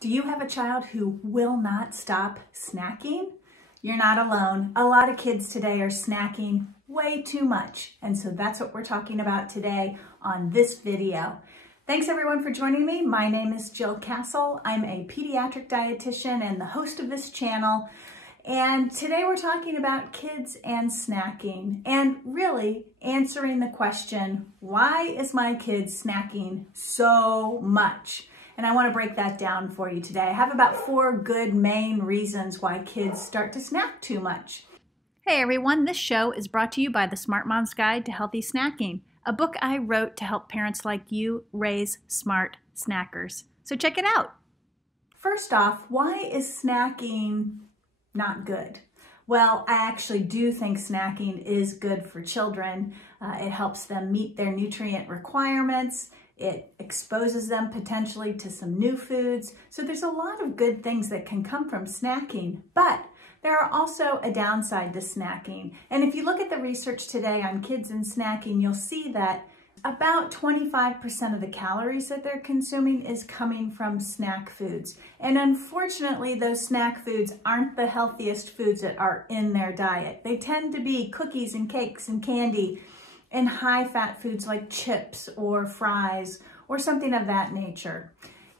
Do you have a child who will not stop snacking? You're not alone. A lot of kids today are snacking way too much. And so that's what we're talking about today on this video. Thanks everyone for joining me. My name is Jill Castle. I'm a pediatric dietitian and the host of this channel. And today we're talking about kids and snacking and really answering the question, why is my kid snacking so much? And I want to break that down for you today. I have about 4 good main reasons why kids start to snack too much. Hey everyone, this show is brought to you by the Smart Mom's Guide to Healthy Snacking, a book I wrote to help parents like you raise smart snackers. So check it out. First off, why is snacking not good? Well, I actually do think snacking is good for children. It helps them meet their nutrient requirements. It exposes them potentially to some new foods. So there's a lot of good things that can come from snacking, but there are also a downside to snacking. And if you look at the research today on kids and snacking, you'll see that about 25% of the calories that they're consuming is coming from snack foods. And unfortunately, those snack foods aren't the healthiest foods that are in their diet. They tend to be cookies and cakes and candy and high-fat foods like chips or fries or something of that nature.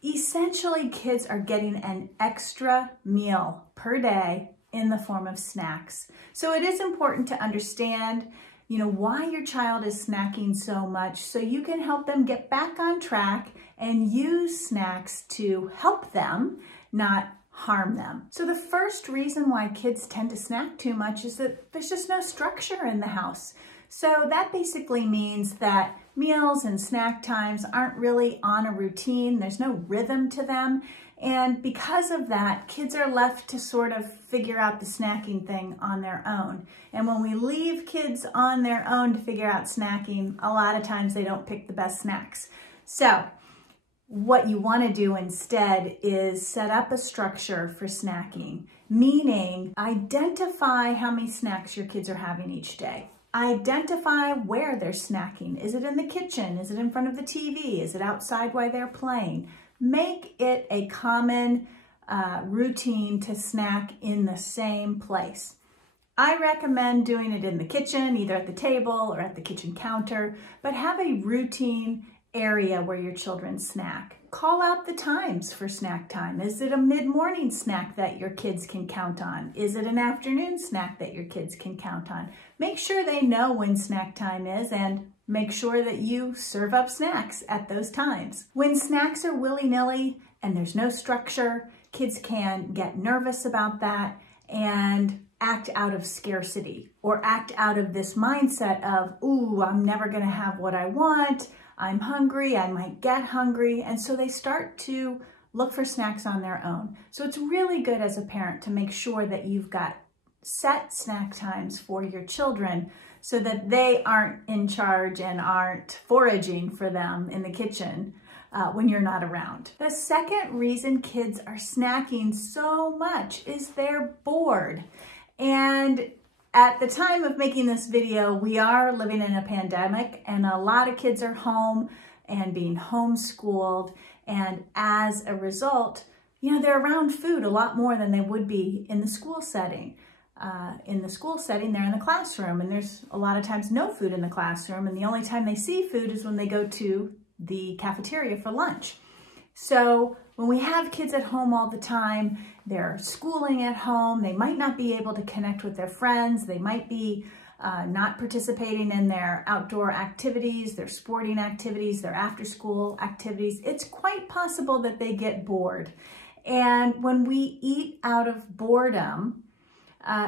Essentially, kids are getting an extra meal per day in the form of snacks. So it is important to understand, why your child is snacking so much so you can help them get back on track and use snacks to help them, not harm them. So the first reason why kids tend to snack too much is that there's just no structure in the house. So that basically means that meals and snack times aren't really on a routine. There's no rhythm to them. And because of that, kids are left to sort of figure out the snacking thing on their own. And when we leave kids on their own to figure out snacking, a lot of times they don't pick the best snacks. So what you want to do instead is set up a structure for snacking, meaning identify how many snacks your kids are having each day. Identify where they're snacking. Is it in the kitchen? Is it in front of the TV? Is it outside while they're playing? Make it a common routine to snack in the same place. I recommend doing it in the kitchen, either at the table or at the kitchen counter, but have a routine area where your children snack. Call out the times for snack time. Is it a mid-morning snack that your kids can count on? Is it an afternoon snack that your kids can count on? Make sure they know when snack time is and make sure that you serve up snacks at those times. When snacks are willy-nilly and there's no structure, kids can get nervous about that and act out of scarcity or act out of this mindset of, ooh, I'm never gonna have what I want. I'm hungry, I might get hungry. And so they start to look for snacks on their own. So it's really good as a parent to make sure that you've got set snack times for your children so that they aren't in charge and aren't foraging for them in the kitchen when you're not around. The second reason kids are snacking so much is they're bored. And at the time of making this video, we are living in a pandemic and a lot of kids are home and being homeschooled. And as a result, they're around food a lot more than they would be in the school setting. In the school setting, they're in the classroom and there's a lot of times no food in the classroom. And the only time they see food is when they go to the cafeteria for lunch. So when we have kids at home all the time, they're schooling at home, they might not be able to connect with their friends, they might be not participating in their outdoor activities, their sporting activities, their after-school activities. It's quite possible that they get bored. And when we eat out of boredom,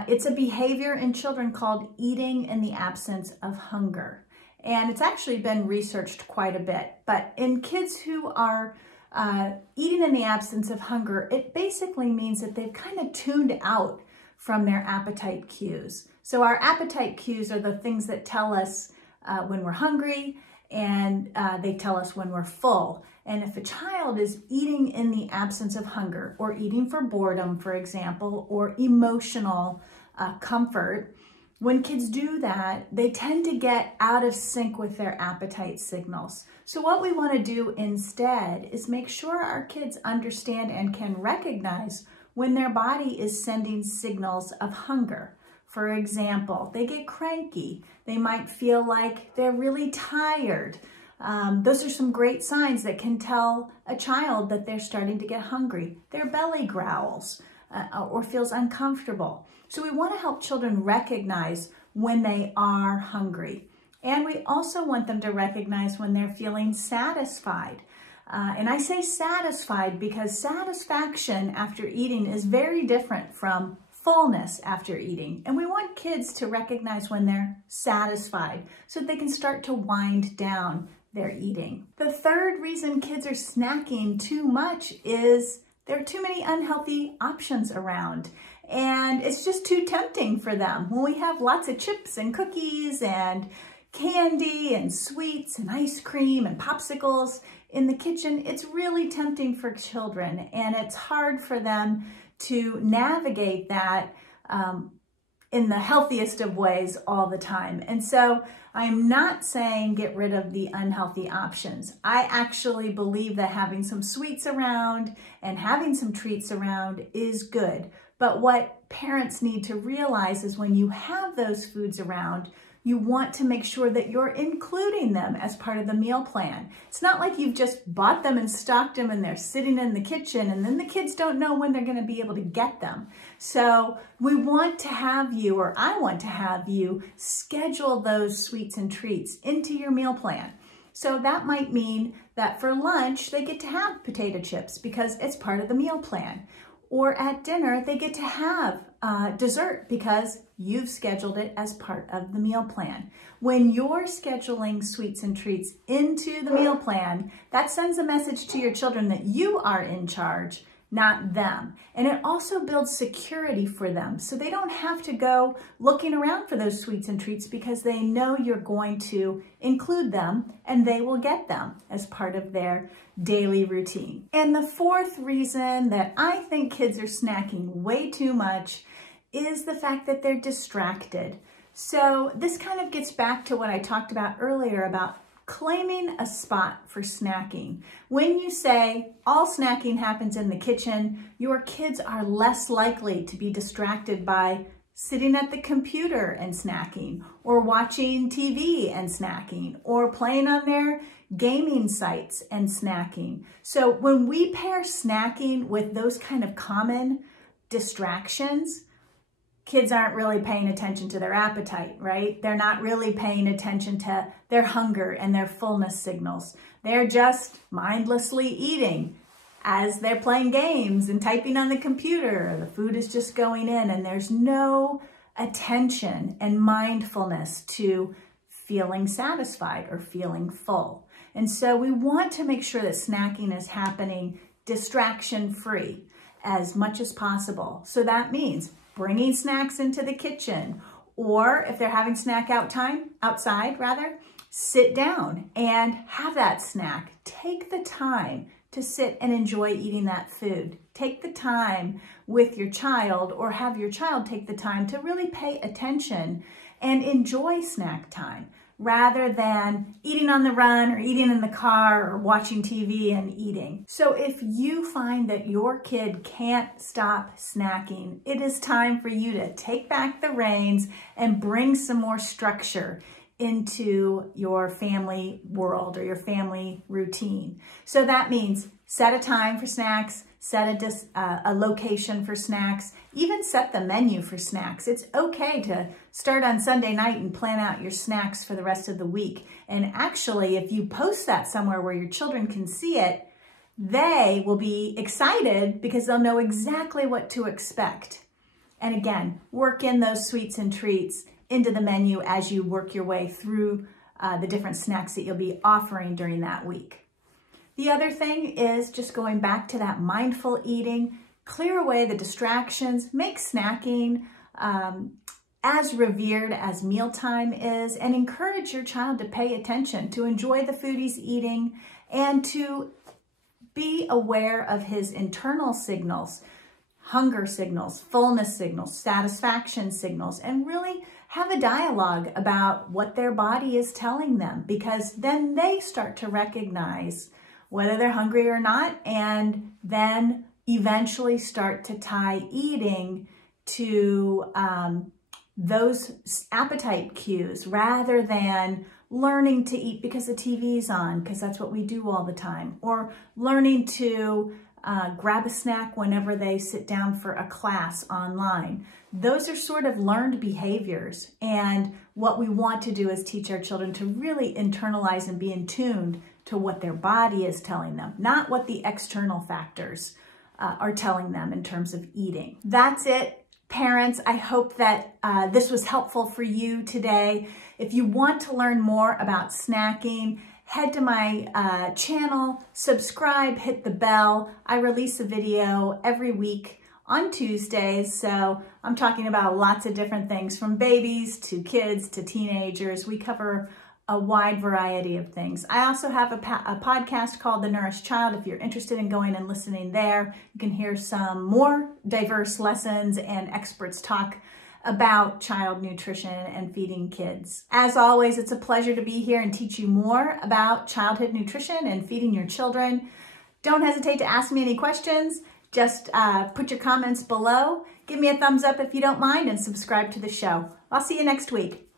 it's a behavior in children called eating in the absence of hunger. And it's actually been researched quite a bit. But in kids who are eating in the absence of hunger, it basically means that they've kind of tuned out from their appetite cues. So our appetite cues are the things that tell us when we're hungry and they tell us when we're full. And if a child is eating in the absence of hunger or eating for boredom, for example, or emotional comfort, When kids do that, they tend to get out of sync with their appetite signals. So what we want to do instead is make sure our kids understand and can recognize when their body is sending signals of hunger. For example, they get cranky. They might feel like they're really tired. Those are some great signs that can tell a child that they're starting to get hungry. Their belly growls or feels uncomfortable. So we want to help children recognize when they are hungry. And we also want them to recognize when they're feeling satisfied. And I say satisfied because satisfaction after eating is very different from fullness after eating. And we want kids to recognize when they're satisfied so that they can start to wind down their eating. The third reason kids are snacking too much is there are too many unhealthy options around. And it's just too tempting for them. When we have lots of chips and cookies and candy and sweets and ice cream and popsicles in the kitchen, it's really tempting for children, and it's hard for them to navigate that in the healthiest of ways all the time. And so I'm not saying get rid of the unhealthy options. I actually believe that having some sweets around and having some treats around is good. But what parents need to realize is when you have those foods around, you want to make sure that you're including them as part of the meal plan. It's not like you've just bought them and stocked them and they're sitting in the kitchen and then the kids don't know when they're going to be able to get them. So we want to have you, or I want to have you, schedule those sweets and treats into your meal plan. So that might mean that for lunch, they get to have potato chips because it's part of the meal plan. Or at dinner, they get to have dessert because you've scheduled it as part of the meal plan. When you're scheduling sweets and treats into the meal plan, that sends a message to your children that you are in charge, not them. And it also builds security for them, so they don't have to go looking around for those sweets and treats because they know you're going to include them and they will get them as part of their daily routine. And the fourth reason that I think kids are snacking way too much is the fact that they're distracted. So this kind of gets back to what I talked about earlier about claiming a spot for snacking. When you say all snacking happens in the kitchen, your kids are less likely to be distracted by sitting at the computer and snacking, or watching TV and snacking, or playing on their gaming sites and snacking. So when we pair snacking with those kind of common distractions, kids aren't really paying attention to their appetite, right? They're not really paying attention to their hunger and their fullness signals. They're just mindlessly eating as they're playing games and typing on the computer. The food is just going in and there's no attention and mindfulness to feeling satisfied or feeling full. And so we want to make sure that snacking is happening distraction-free as much as possible. So that means bringing snacks into the kitchen, or if they're having snack outside, sit down and have that snack. Take the time to sit and enjoy eating that food. Take the time with your child, or have your child take the time to really pay attention and enjoy snack time, rather than eating on the run or eating in the car or watching TV and eating. So if you find that your kid can't stop snacking, it is time for you to take back the reins and bring some more structure into your family world or your family routine. So that means set a time for snacks, set a location for snacks, even set the menu for snacks. It's okay to start on Sunday night and plan out your snacks for the rest of the week. And actually, if you post that somewhere where your children can see it, they will be excited because they'll know exactly what to expect. And again, work in those sweets and treats into the menu as you work your way through the different snacks that you'll be offering during that week. The other thing is just going back to that mindful eating, clear away the distractions, make snacking as revered as mealtime is, and encourage your child to pay attention, to enjoy the food he's eating, and to be aware of his internal signals. hunger signals, fullness signals, satisfaction signals, and really have a dialogue about what their body is telling them, because then they start to recognize whether they're hungry or not, and then eventually start to tie eating to those appetite cues rather than learning to eat because the TV's on, because that's what we do all the time, or learning to grab a snack whenever they sit down for a class online. Those are sort of learned behaviors, and what we want to do is teach our children to really internalize and be in tune to what their body is telling them, not what the external factors are telling them in terms of eating. That's it, parents. I hope that this was helpful for you today. If you want to learn more about snacking, head to my channel, subscribe, hit the bell. I release a video every week on Tuesdays, so I'm talking about lots of different things, from babies to kids to teenagers. We cover a wide variety of things. I also have a podcast called The Nourished Child. If you're interested in going and listening there, you can hear some more diverse lessons and experts talk about child nutrition and feeding kids. As always, it's a pleasure to be here and teach you more about childhood nutrition and feeding your children. Don't hesitate to ask me any questions. Just put your comments below. Give me a thumbs up if you don't mind, and subscribe to the show. I'll see you next week.